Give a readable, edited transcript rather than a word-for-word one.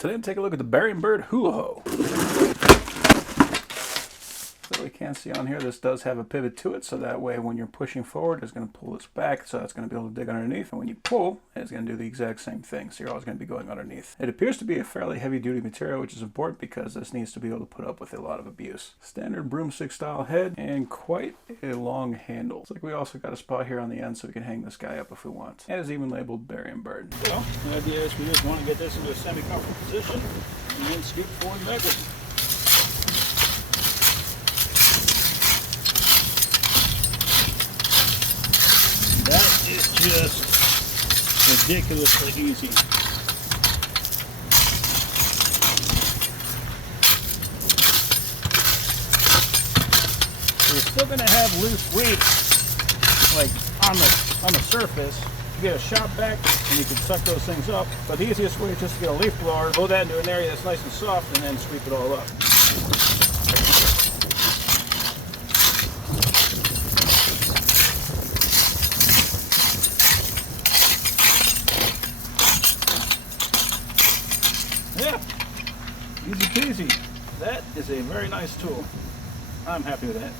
Today we'll take a look at the Berry&Bird Hula Hoe. So we can see on here, this does have a pivot to it, so that way when you're pushing forward, it's going to pull this back, so it's going to be able to dig underneath, and when you pull, it's going to do the exact same thing, so you're always going to be going underneath. It appears to be a fairly heavy-duty material, which is important because this needs to be able to put up with a lot of abuse. Standard broomstick style head, and quite a long handle. Looks like we also got a spot here on the end so we can hang this guy up if we want. And it's even labeled Berry&Bird. Well, the idea is we just want to get this into a semi-comfortable position, and then scoop forward and backwards. That is just ridiculously easy. We're still going to have loose weights like on the surface. You get a shop vac and you can suck those things up. But the easiest way is just to get a leaf blower, blow that into an area that's nice and soft, and then sweep it all up. Yeah, easy peasy. That is a very nice tool. I'm happy with that.